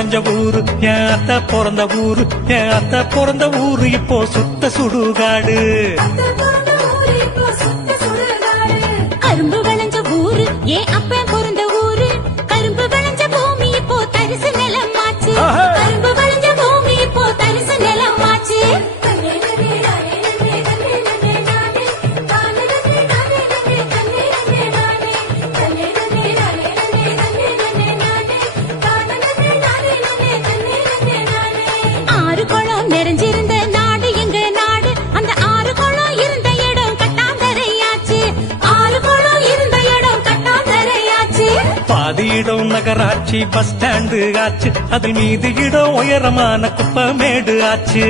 விளைஞ்ச ஊரு என் அத்தை பிறந்த ஊரு, என் அத்தை பிறந்த ஊரு இப்போ சுத்த சுடுகாடு. கரும்பு விளைஞ்ச ஊரு என் அப்ப பிறந்த ஊரு, கரும்பு விளைஞ்ச பூமி இப்போ தரிசு நிலமாச்சு, கரும்பு விளைஞ்ச பூமி இப்போ தரிசு நிலமாச்சு. ஆறு குளம் நிறைஞ்சிருந்த நாடு எங்க நாடு, அந்த ஆறு குளம் இருந்த இடம் கட்டாந்தரையாச்சு, ஆறு குளம் இருந்த இடம் கட்டாந்தரையாச்சு. பாதி இடம் நகராட்சி பஸ் ஸ்டாண்டு ஆச்சு, அதில் மீதி இடம் உயரமான குப்பமேடு ஆச்சு.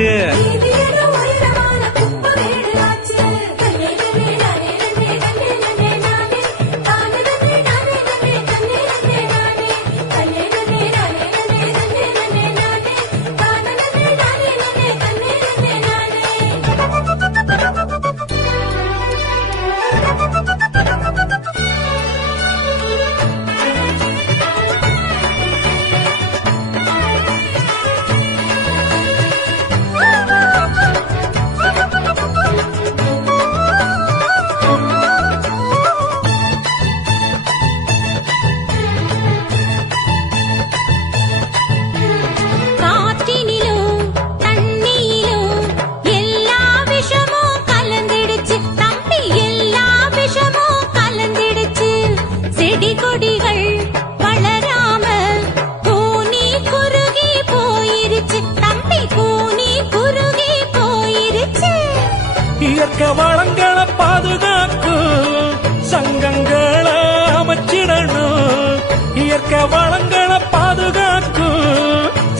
இயற்கை வளங்களை பாதுகாக்கும் சங்கங்களை அமைச்சிடணும், இயற்கை வளங்களை பாதுகாக்கும்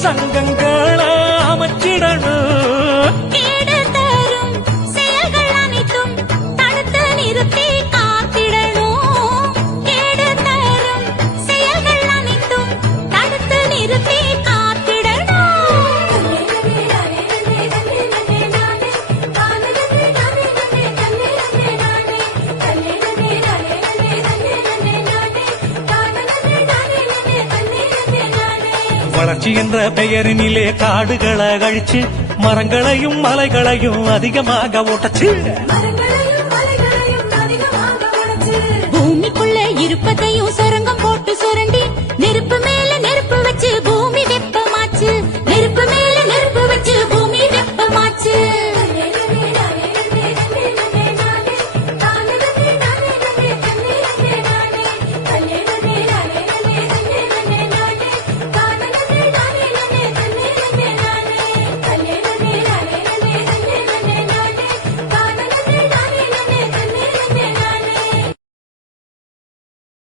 சங்கங்களை அமைச்சிடணும். கேடு தரும் செயல்கள் அனைத்தும் தடுத்து நிறுத்தி காத்திடணும், கேடு தரும் செயல்கள் அனைத்தும் தடுத்து நிறுத்தி வளர்ச்சி என்ற பெயரினிலே காடுகளை அழிச்சு மரங்களையும் மலைகளையும் அதிகமாக ஓட்டச்சு, பூமிக்குள்ள இருப்பதையும்